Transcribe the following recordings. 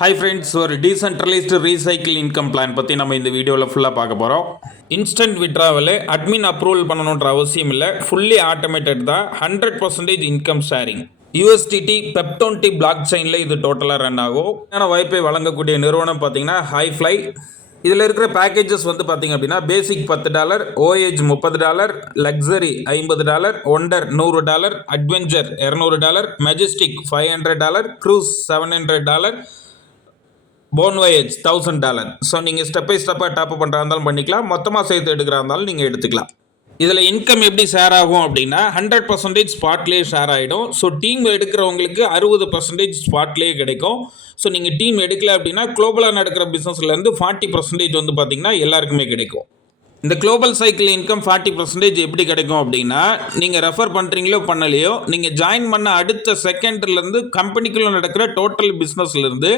Hi friends, ஒரு decentralised recycle income plan பற்றி நம்ம இந்த வீடியோவில் ஃபுல்லாக பார்க்க போகிறோம். இன்ஸ்டன்ட் விட்ராவல் அட்மின் அப்ரூவல் பண்ணணுன்ற அவசியம் இல்லை, ஃபுல்லி ஆட்டோமேட்டட் தான். 100% இன்கம் ஷேரிங். USDT பெப்20 பிளாக் செயினில் இது டோட்டலாக ரன் ஆகும். வாய்ப்பை வழங்கக்கூடிய நிறுவனம் பார்த்தீங்கன்னா ஹைஃப்ளை. இதில் இருக்கிற பேக்கேஜஸ் வந்து பார்த்தீங்க அப்படின்னா பேசிக் $10, ஓஏஜ் $30, luxury $50, wonder $100, adventure $200, Majestic $500, cruise $700, போன்வயேஜ் $1000. So நீங்கள் ஸ்டெப் பை ஸ்டெப்பாக டாப் பண்ணுறா இருந்தாலும் பண்ணிக்கலாம், மொத்தமாக சேர்த்து எடுக்கிறா இருந்தாலும் நீங்கள் எடுத்துக்கலாம். இதில் இன்கம் எப்படி ஷேர் ஆகும் அப்படின்னா 100% ஸ்பாட்லேயே ஷேர் ஆகிடும். ஸோ டீம் எடுக்கிறவங்களுக்கு 60% ஸ்பாட்லேயே கிடைக்கும். ஸோ நீங்கள் டீம் எடுக்கல அப்படின்னா குளோபலாக நடக்கிற பிஸ்னஸ்லேருந்து 40% வந்து பார்த்திங்கன்னா எல்லாருக்குமே கிடைக்கும். இந்த குளோபல் சைக்கிள் இன்கம் 40% எப்படி கிடைக்கும் அப்படின்னா, நீங்கள் ரெஃபர் பண்ணுறீங்களோ பண்ணலையோ, நீங்கள் ஜாயின் பண்ண அடுத்த செகண்ட்லேருந்து கம்பெனிக்குள்ளே நடக்கிற டோட்டல் பிஸ்னஸ்லேருந்து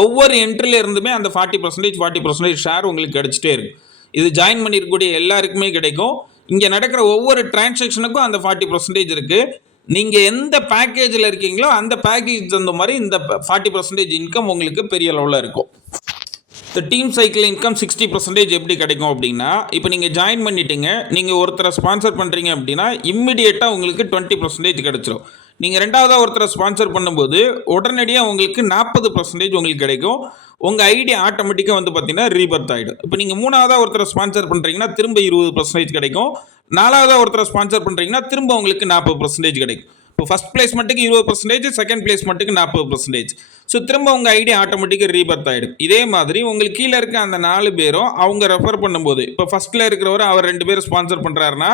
ஒவ்வொரு என்ட்ரில இருந்துமே அந்த 40% ஷேர் உங்களுக்கு கிடைச்சிட்டே இருக்கு. இது ஜாயின் பண்ணியிருக்கக்கூடிய எல்லாருக்குமே கிடைக்கும். இங்கே நடக்கிற ஒவ்வொரு டிரான்சாக்ஷனுக்கும் அந்த 40% இருக்குது. நீங்கள் எந்த பேக்கேஜில் இருக்கீங்களோ அந்த பேக்கேஜ் தகுந்த மாதிரி இந்த 40% இன்கம் உங்களுக்கு பெரிய அளவில் இருக்கும். இந்த டீம் சைக்கிள் இன்கம் 60% எப்படி கிடைக்கும் அப்படின்னா, இப்போ நீங்கள் ஜாயின் பண்ணிட்டீங்க, நீங்கள் ஒருத்தரை ஸ்பான்சர் பண்ணுறீங்க அப்படின்னா இம்மிடியேட்டாக உங்களுக்கு 20% கிடைச்சிரும். நீங்கள் ரெண்டாவதாக ஒருத்தரை ஸ்பான்சர் பண்ணும்போது உடனடியாக உங்களுக்கு 40% உங்களுக்கு கிடைக்கும். உங்கள் ஐடி ஆட்டோமேட்டிக்காக வந்து பார்த்தீங்கன்னா ரீபர்த் ஆகிடும். இப்போ நீங்கள் மூணாவதாக ஒருத்தரை ஸ்பான்சர் பண்ணுறீங்கன்னா திரும்ப 20% கிடைக்கும். நாலாவதாக ஒருத்தரை ஸ்பான்சர் பண்ணுறீங்கன்னா திரும்ப உங்களுக்கு 40% கிடைக்கும். இப்போ ஃபஸ்ட் பிளேஸ்மெண்ட்டுக்கு 20%, செகண்ட் பிளேஸ்மெண்ட்டுக்கு 40%. ஸோ திரும்ப உங்கள் ஐடி ஆட்டோமேட்டிக்காக ரீபர்த் ஆகிடும். இதே மாதிரி உங்களுக்கு கீழே இருக்க அந்த 4 பேரும் அவங்க ரெஃபர் பண்ணும்போது, இப்போ ஃபஸ்ட்டில் இருக்கிறவர் அவர் 2 பேர் ஸ்பான்சர் பண்ணுறாருன்னா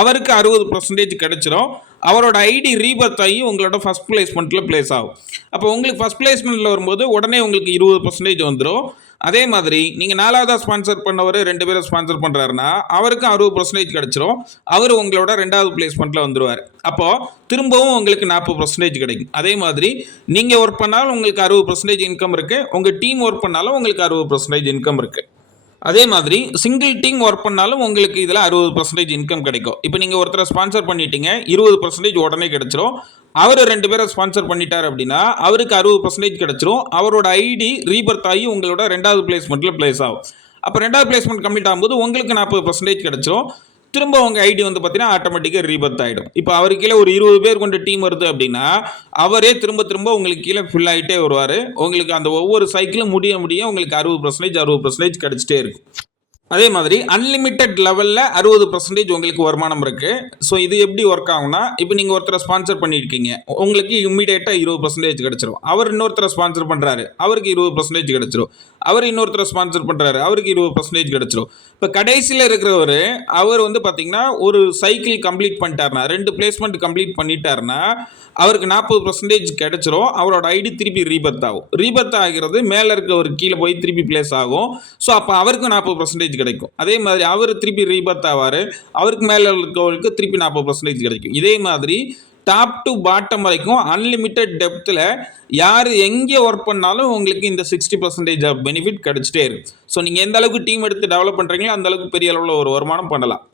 அவருக்கு 60% கிடைச்சிரும். அவரோட ஐடி ரீபர்த் ஆகி உங்களோட ஃபஸ்ட் பிளேஸ்மெண்ட்டில் பிளேஸ் ஆகும். அப்போ உங்களுக்கு ஃபஸ்ட் பிளேஸ்மெண்ட்டில் வரும்போது உடனே உங்களுக்கு 20% வந்துடும். அதே மாதிரி நீங்கள் 4ஆவதாக ஸ்பான்சர் பண்ணவர் 2 பேரை ஸ்பான்சர் பண்ணுறாருன்னா அவருக்கு 60% கிடச்சிரும். அவர் உங்களோட 2வது பிளேஸ்மெண்ட்டில் வந்துடுவார். அப்போது திரும்பவும் உங்களுக்கு 40% கிடைக்கும். அதே மாதிரி நீங்கள் ஒர்க் பண்ணாலும் உங்களுக்கு 60% இன்கம் இருக்குது, உங்கள் டீம் ஒர்க் பண்ணாலும் உங்களுக்கு 60% இன்கம் இருக்குது. அதே மாதிரி சிங்கிள் டீம் ஒர்க் பண்ணாலும் உங்களுக்கு இதில் 60% இன்கம் கிடைக்கும். இப்போ நீங்கள் ஒருத்தரை ஸ்பான்சர் பண்ணிட்டீங்க, 20% உடனே கிடைச்சிரும். அவர் 2 பேரை ஸ்பான்சர் பண்ணிட்டார் அப்படின்னா அவருக்கு 60% கிடைச்சிரும். அவரோட ஐடி ரீபர்த் ஆகி உங்களோட 2வது பிளேஸ்மெண்ட்டில் பிளேஸ் ஆகும். அப்போ 2வது பிளேஸ்மெண்ட் கம்ப்ளீட் ஆகும்போது உங்களுக்கு 40% கிடைச்சிரும். திரும்ப உங்கள் ஐடி வந்து பார்த்தீங்கன்னா ஆட்டோமேட்டிக்காக ரீபர்த் ஆகிடும். இப்போ அவருக்கு கீழே ஒரு 20 பேர் கொண்ட டீம் வருது அப்படின்னா அவரே திரும்ப உங்களுக்கு கீழே ஃபில் ஆகிட்டே வருவார். உங்களுக்கு அந்த ஒவ்வொரு சைக்கிளும் முடிய உங்களுக்கு 60% கிடைச்சிட்டே இருக்கும். அதே மாதிரி அன்லிமிட்டெட் லெவலில் 60% உங்களுக்கு வருமானம் இருக்குது. ஸோ இது எப்படி ஒர்க் ஆகும்னா, இப்போ நீங்கள் ஒருத்தரை ஸ்பான்சர் பண்ணியிருக்கீங்க, உங்களுக்கு இம்மிடியேட்டாக 20% கிடச்சிரும். அவர் இன்னொருத்தரை ஸ்பான்சர் பண்ணுறாரு, அவருக்கு 20% கிடச்சிரும். அவர் இன்னொருத்தரை ஸ்பான்சர் பண்ணுறாரு, அவருக்கு 20% கிடச்சிரும். இப்போ கடைசியில் இருக்கிறவர் அவர் வந்து பார்த்தீங்கன்னா ஒரு சைக்கிள் கம்ப்ளீட் பண்ணிட்டாருனா, 2 பிளேஸ்மெண்ட் கம்ப்ளீட் பண்ணிட்டாருன்னா அவருக்கு 40% கிடைச்சிரும். அவரோட ஐடி திருப்பி ரீபர்த் ஆகும். ரீபர்த் ஆகிறது மேலே இருக்கிறவர் கீழே போய் திருப்பி பிளேஸ் ஆகும். ஸோ அப்போ அவருக்கும் 40% கிடைக்கும். அதே மாதிரி அவர் திருப்பி ரீபர்த் ஆவார், அவருக்கு மேலே இருக்கிறவருக்கு திருப்பி 40% கிடைக்கும். இதே மாதிரி டாப் டு பாட்டம் வரைக்கும் அன்லிமிட்டெட் டெப்த்தில் யார் எங்கே ஒர்க் பண்ணாலும் உங்களுக்கு இந்த 60% ஆஃப் பெனிஃபிட் கிடைச்சிட்டே இருக்கு. ஸோ நீங்கள் எந்த அளவுக்கு டீம் எடுத்து டெவலப் பண்ணுறீங்களோ அந்த அளவுக்கு பெரிய அளவில் ஒரு வருமானம் பண்ணலாம்.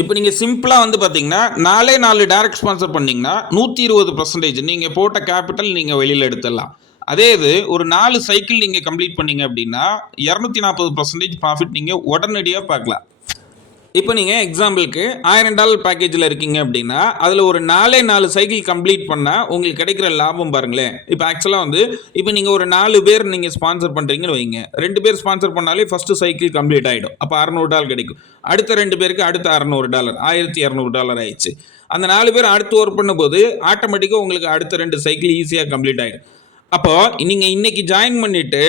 இப்போ நீங்கள் சிம்பிளாக வந்து பார்த்தீங்கன்னா 4 டைரக்ட் ஸ்பான்சர் பண்ணிங்கன்னா 120% நீங்கள் போட்ட கேபிட்டல் நீங்கள் வெளியில் எடுத்துடலாம். அதே இது ஒரு 4 சைக்கிள் நீங்கள் கம்ப்ளீட் பண்ணீங்க அப்படின்னா 240% ப்ராஃபிட் நீங்கள் உடனடியாக பார்க்கலாம். இப்போ நீங்கள் எக்ஸாம்பிளுக்கு $1000 பேக்கேஜில் இருக்கீங்க அப்படின்னா அதில் ஒரு 4 சைக்கிள் கம்ப்ளீட் பண்ணால் உங்களுக்கு கிடைக்கிற லாபம் பாருங்களேன். இப்போ ஆக்சுவலாக வந்து இப்போ நீங்கள் ஒரு 4 பேர் நீங்கள் ஸ்பான்சர் பண்ணுறீங்கன்னு வைங்க, 2 பேர் ஸ்பான்சர் பண்ணாலே ஃபஸ்ட்டு சைக்கிள் கம்ப்ளீட் ஆகிடும். அப்போ $600 கிடைக்கும். அடுத்த 2 பேருக்கு அடுத்த $600, $1200 ஆயிடுச்சு. அந்த 4 பேர் அடுத்து ஒர்க் பண்ணும்போது ஆட்டோமேட்டிக்காக உங்களுக்கு அடுத்த 2 சைக்கிள் ஈஸியாக கம்ப்ளீட் ஆகிடும். அப்போது நீங்கள் இன்றைக்கி ஜாயின் பண்ணிவிட்டு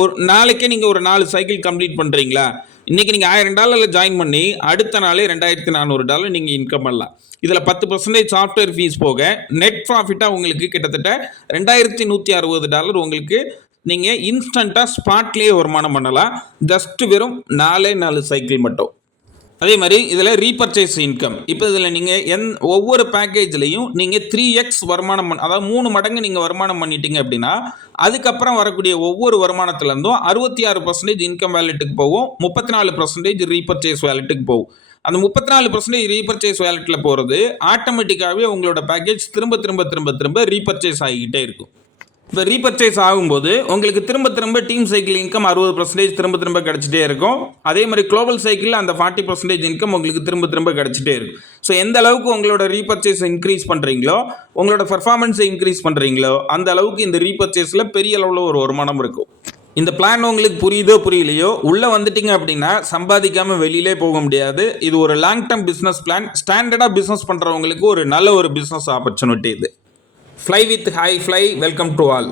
ஒரு நாளைக்கே நீங்கள் ஒரு 4 சைக்கிள் கம்ப்ளீட் பண்ணுறீங்களா, இன்றைக்கி நீங்கள் $1000 ஜாயின் பண்ணி அடுத்த நாளே $2400 நீங்கள் இன்கம் பண்ணலாம். இதில் 10% சாஃப்ட்வேர் ஃபீஸ் போக நெட் ப்ராஃபிட்டாக உங்களுக்கு கிட்டத்தட்ட $2160 உங்களுக்கு நீங்கள் இன்ஸ்டண்ட்டாக ஸ்பாட்லேயே வருமானம் பண்ணலாம். ஜஸ்ட் வெறும் 4 சைக்கிள் மட்டும். அதே மாதிரி இதில் ரீபர்ச்சேஸ் இன்கம். இப்போ இதில் நீங்கள் ஒவ்வொரு பேக்கேஜ்லையும் நீங்கள் 3x வருமானம் அதாவது 3 மடங்கு நீங்கள் வருமானம் பண்ணிட்டீங்க அப்படின்னா அதுக்கப்புறம் வரக்கூடிய ஒவ்வொரு வருமானத்துலேருந்தும் 66% இன்கம் வேலெட்டுக்கு போகும், 34% ரீபர்ச்சேஸ் வேலெட்டுக்கு போகும். அந்த 34% ரீபர்ச்சேஸ் வேலெட்டில் போகிறது ஆட்டோமேட்டிக்காகவே உங்களோட பேக்கேஜ் திரும்ப ரீபர்ச்சேஸ் ஆகிக்கிட்டே இருக்கும். இப்போ ரீபர்ச்சேஸ் ஆகும்போது உங்களுக்கு திரும்ப டீம் சைக்கிள் இன்கம் 60% திரும்ப கிடச்சிட்டே இருக்கும். அதே மாதிரி குளோபல் சைக்கிளில் அந்த 40% இன்கம் உங்களுக்கு திரும்ப கிடச்சிட்டே இருக்கும். ஸோ எந்த அளவுக்கு உங்களோட ரீபர்ச்சேஸ் இன்க்ரீஸ் பண்ணுறீங்களோ, உங்களோட பர்ஃபார்மன்ஸை இன்க்ரீஸ் பண்ணுறீங்களோ, அந்த அளவுக்கு இந்த ரீபர்ச்சேஸில் பெரிய அளவில் ஒரு வருமானம் இருக்கும். இந்த பிளான் உங்களுக்கு புரியுதோ புரியலையோ, உள்ளே வந்துட்டீங்க அப்படின்னா சம்பாதிக்காமல் வெளியிலே போக முடியாது. இது ஒரு லாங் டேர்ம் பிஸ்னஸ் பிளான். ஸ்டாண்டர்டாக பிஸ்னஸ் பண்ணுறவங்களுக்கு ஒரு நல்ல ஒரு பிஸ்னஸ் ஆப்பர்ச்சுனிட்டி இது. Fly with High Fly, welcome to all.